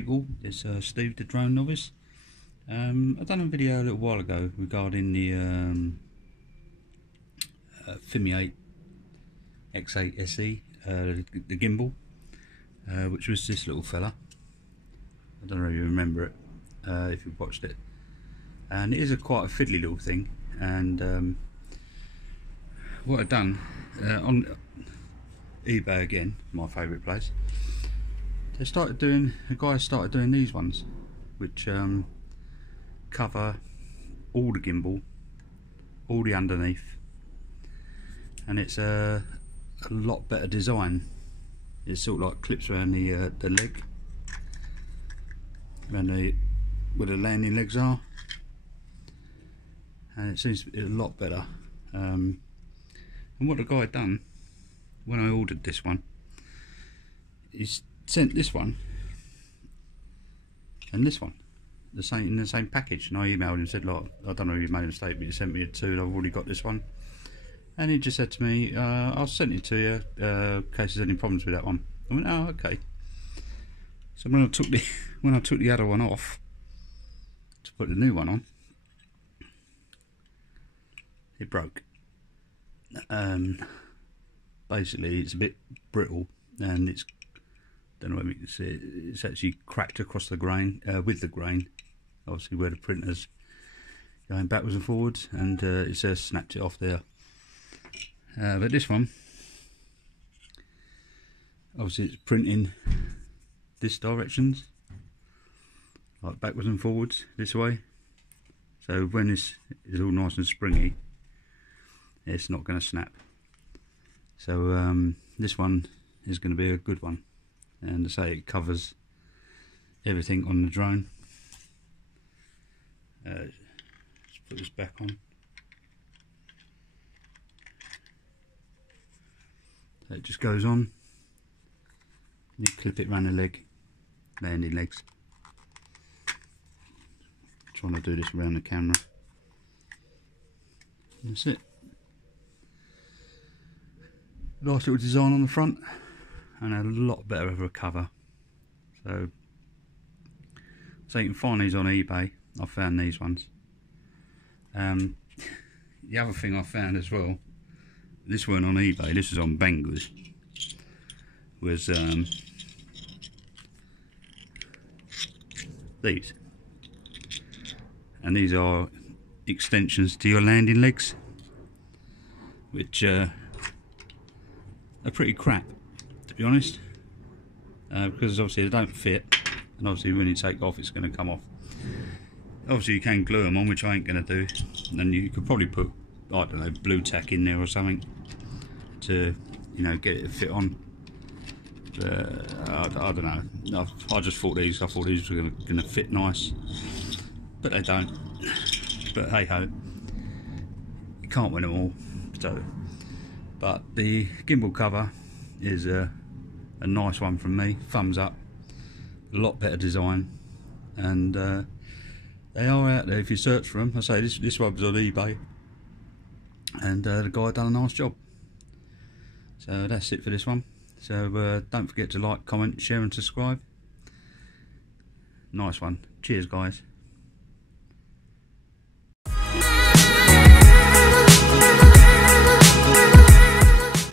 people, it's Steve the Drone Novice. I've done a video a little while ago regarding the Fimi X8 SE, the gimbal, which was this little fella. I don't know if you remember it, if you've watched it. And it is quite a fiddly little thing. And what I've done on eBay again, my favourite place, the guys started doing these ones, which cover all the gimbal, all the underneath, and it's a lot better design. It sort of like clips around the leg, around where the landing legs are, and it seems to be a lot better. And what the guy had done when I ordered this one, he's sent this one and this one in the same package, and I emailed him and said, look, I don't know if you made a mistake, but you sent me two and I've already got this one. And he just said to me, I'll send it to you in case there's any problems with that one. I went, oh, okay. So when I took the other one off to put the new one on, it broke. Basically it's a bit brittle, and it's, don't know if you can see it, it's actually cracked across the grain, with the grain, obviously where the printer's going backwards and forwards, and it's snapped it off there. But this one, obviously it's printing this directions, like backwards and forwards this way, so when this is all nice and springy, it's not going to snap. So this one is going to be a good one, and to say it covers everything on the drone. Let's put this back on. So it just goes on, you clip it around the landing legs. I'm trying to do this around the camera. That's it. Nice little design on the front, and a lot better of a cover. So you can find these on eBay. I found these ones. The other thing I found as well, this weren't on eBay, this was on Banggood, was these. And these are extensions to your landing legs, which are pretty crap, to be honest, because obviously they don't fit, and obviously when you take off it's going to come off. Obviously you can glue them on, which I ain't going to do, and you could probably put, I don't know, blue tack in there or something to, you know, get it to fit on. I don't know, I just thought these were going to fit nice, but they don't. But hey ho, you can't win them all. So, but the gimbal cover is a nice one from me, thumbs up, a lot better design, and they are out there if you search for them. I say this one was on eBay, and the guy done a nice job. So that's it for this one. So don't forget to like, comment, share and subscribe. Nice one. Cheers guys.